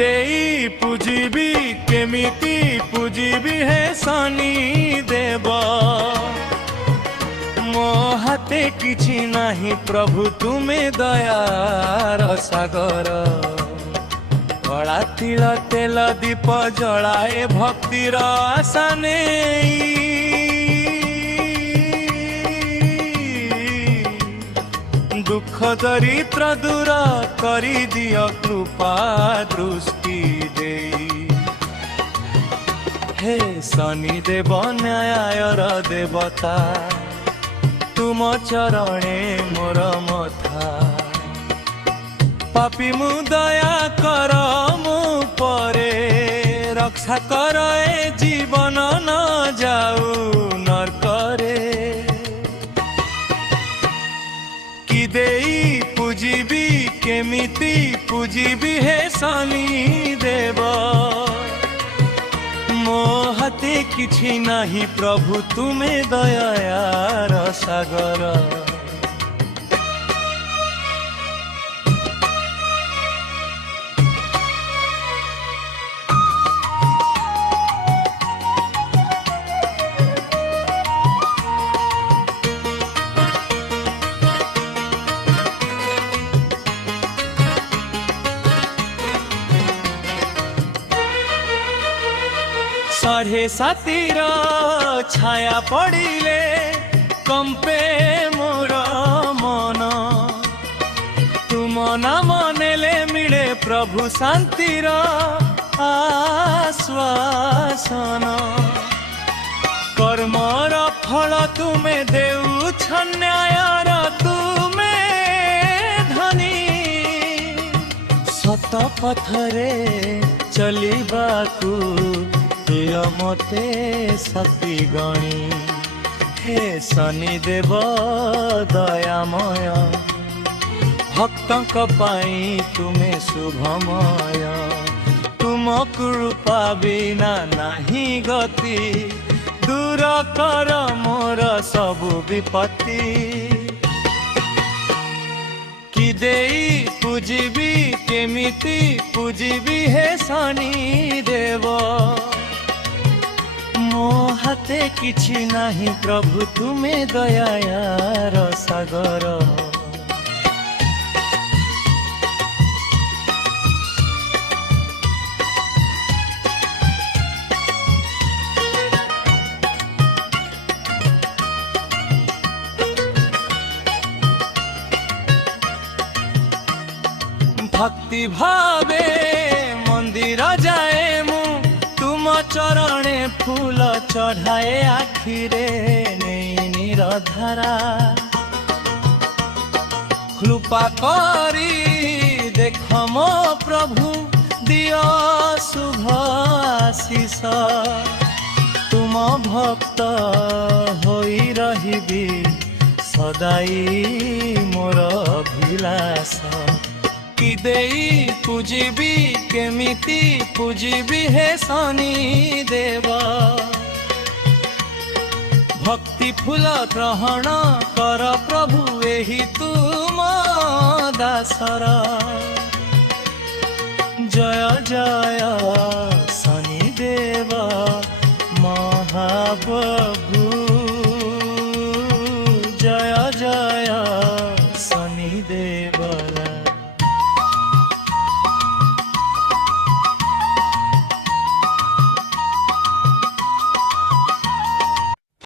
देई पूजिबी केमिति पूजिबी हे शनि देव मो हाथे किछि नाही प्रभु तुमे दयार सागर कला तिल तेल दीप जलाए भक्तिर आशा नेई दुख दरिद्र दूर करी दियो कृपा दृष्टि देई हे शनि देव न्यायर देवता तुम चरणे मोर मथा पापी मु दया कर मु परे रक्षा कर ए जीवन न जाऊ नरकरे कि देई पूजिबी केमिति पूजिबी हे शनि देव मो हाथे किछि नाही प्रभु तुमे दयार सागर साढ़े सातिर छाया पड़िले कंपे मोर मन तुम नाम नेले मिले प्रभु शांतिर आश्वासन कर्मर फल तुमे देउछ न्यायर तुमे धनी सत पथरे चलिबाकू मते शक्ति गणी हे शनि देव दयामय भक्तों पाई तुमे शुभमय तुम कृपा बिना नाही गति दूर कर मोर सबु विपत्ति कि देई पूजिबी केमिति पूजिबी हे शनि देव मो हाथे किछि नाही प्रभु तुमे दयार सागर भक्ति भावे मंदिर जाए मु तुम चरणे फूल चढ़ाए आखिरे नहीं निरधारा कृपा करी देख मो प्रभु दियो शुभ आशीष तुम भक्त होई रहिबी सदाई मोर अभिलाष कि देई पूजिबी केमिति पूजिबी हे शनि देव भक्ति फूल ग्रहण कर प्रभु एहि तुम दासर जय जय शनि देव महाप्रभु।